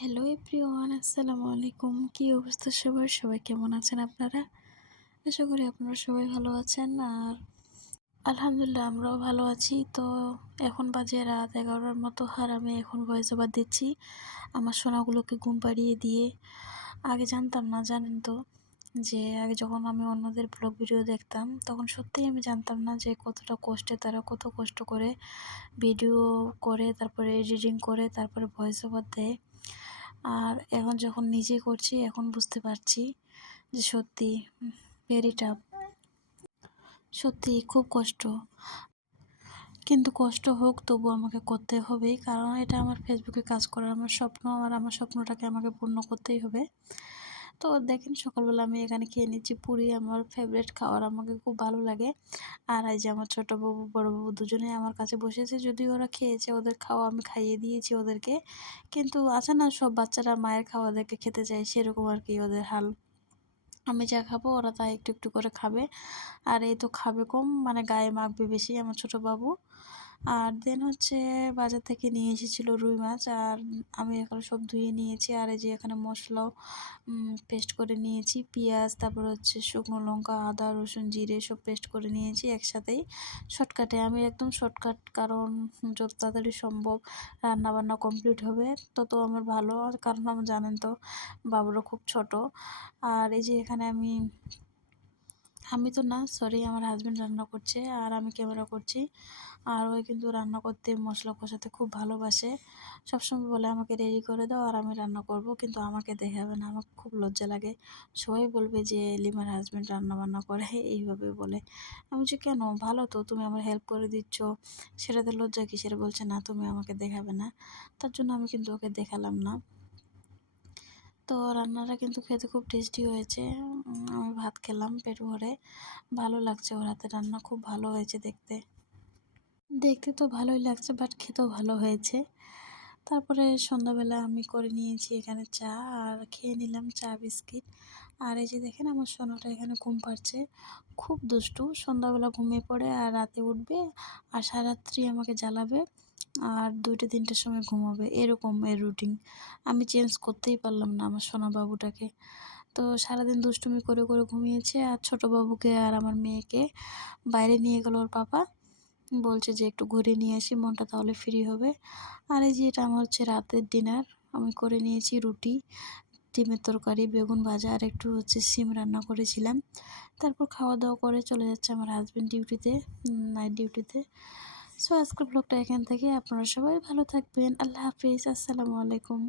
Hello everyone, আসসালামু আলাইকুম। কি অবস্থা সবার? সবাই কেমন আছেন আপনারা? আশা করি আপনারা সবাই ভালো আছেন। আর আলহামদুলিল্লাহ আমরাও ভালো আছি। তো এখন বাজে রাত এগারোটার মতো। আর আমি এখন ভয়েস ওভার দিচ্ছি আমার সোনাগুলোকে ঘুম পাড়িয়ে দিয়ে। আগে জানতাম না, জানেন তো, যে আগে যখন আমি অন্যদের ব্লগ ভিডিও দেখতাম, তখন সত্যিই আমি জানতাম না যে কতটা কষ্টে তারা কত কষ্ট করে ভিডিও করে, তারপরে এডিটিং করে, তারপরে ভয়েস ওভার দেয়। এখন যখন নিজে করছি, এখন বুঝতে পারছি যে সত্যি ভেরি টাফ সত্যি খুব কষ্ট। কিন্তু কষ্ট হোক, তবু আমাকে করতে হবেই। কারণ এটা আমার ফেসবুকে কাজ করার আমার স্বপ্ন, আর আমার স্বপ্নটাকে আমাকে পূর্ণ করতেই হবে। তো দেখেন সকালবেলা আমি এখানে খেয়ে নিচ্ছি পুরি, আমার ফেভারিট খাবার আমাকে খুব ভালো লাগে। আর এই যে আমার ছোটো বাবু, বড়ো বাবু দুজনেই আমার কাছে বসেছে যদি ওরা খেয়েছে, ওদের খাওয়া আমি খাইয়ে দিয়েছি ওদেরকে। কিন্তু আছে না, সব বাচ্চারা মায়ের খাওয়া দেখে খেতে চায়, সেরকম আর কি ওদের হাল। আমি যা খাব ওরা তাই একটু একটু করে খাবে। আর এই তো খাবে কম মানে গায়ে মাখবে বেশি আমার ছোটো বাবু। আর দেন হচ্ছে বাজার থেকে নিয়ে এসেছিল রুই মাছ আর আমি এখন সব ধুয়ে নিয়েছি। আর এই যে এখানে মশলাও পেস্ট করে নিয়েছি। পেঁয়াজ, তারপর হচ্ছে শুকনো লঙ্কা, আদা, রসুন, জিরে সব পেস্ট করে নিয়েছি একসাথেই শর্টকাটে আমি একদম শর্টকাট কারণ যত তাড়াতাড়ি সম্ভব রান্না বান্না কমপ্লিট হবে তত আমার ভালো। আর কারণ আমার জানেন তো, বাবুরা খুব ছোট। আর এই যে এখানে আমি আমি তো না সরি আমার হাজব্যান্ড রান্না করছে আর আমি ক্যামেরা করছি। আর ওই কিন্তু রান্না করতে, মশলা কষাতে খুব ভালোবাসে। সবসময় বলে, আমাকে রেডি করে দাও আর আমি রান্না করব। কিন্তু আমাকে দেখাবে না, আমার খুব লজ্জা লাগে। সবাই বলবে যে লিমার হাজব্যান্ড রান্না বান্না করে। এইভাবে বলে। আমি যে কেন? ভালো তো, তুমি আমার হেল্প করে দিচ্ছ। সেটাতে লজ্জা কিসের? বলছে, না, তুমি আমাকে দেখাবে না। তার জন্য আমি কিন্তু ওকে দেখালাম না। তো রান্নাটা কিন্তু খেতে খুব টেস্টি হয়েছে। আমি ভাত খেলাম পেট ভরে। ভালো লাগছে ওর হাতে, রান্না খুব ভালো হয়েছে দেখতে। দেখতে তো ভালোই লাগছে বাট খেতেও ভালো হয়েছে। তারপরে সন্ধ্যাবেলা আমি করে নিয়েছি এখানে চা, আর খেয়ে নিলাম চা, বিস্কিট। আর এই যে দেখেন আমার সোনাটা এখানে ঘুম পাচ্ছে খুব দুষ্টু, সন্ধ্যাবেলা ঘুমিয়ে পড়ে আর রাতে উঠবে আর সারাত্রি আমাকে জ্বালাবে। আর দুইটা, তিনটের সময় ঘুমাবে, এরকম এর রুটিন আমি চেঞ্জ করতেই পারলাম না আমার সোনা বাবুটাকে তো সারাদিন দুষ্টুমি করে করে ঘুমিয়েছে আর ছোট বাবুকে আর আমার মেয়েকে বাইরে নিয়ে গেল ওর পাপা। বলছে যে একটু ঘুরে নিয়ে আসি, মনটা তাহলে ফ্রি হবে। আর এই যে এটা আমার হচ্ছে রাতের ডিনার আমি করে নিয়েছি রুটি, ডিমের তরকারি, বেগুন ভাজা আর একটু হচ্ছে সিম রান্না করেছিলাম। তারপর খাওয়া দাওয়া করে চলে যাচ্ছে আমার হাজব্যান্ড ডিউটিতে নাইট ডিউটিতে সো আজকের ব্লগটা এখান থেকে। আপনারা সবাই ভালো থাকবেন। আল্লাহ হাফিজ। আসসালামু আলাইকুম।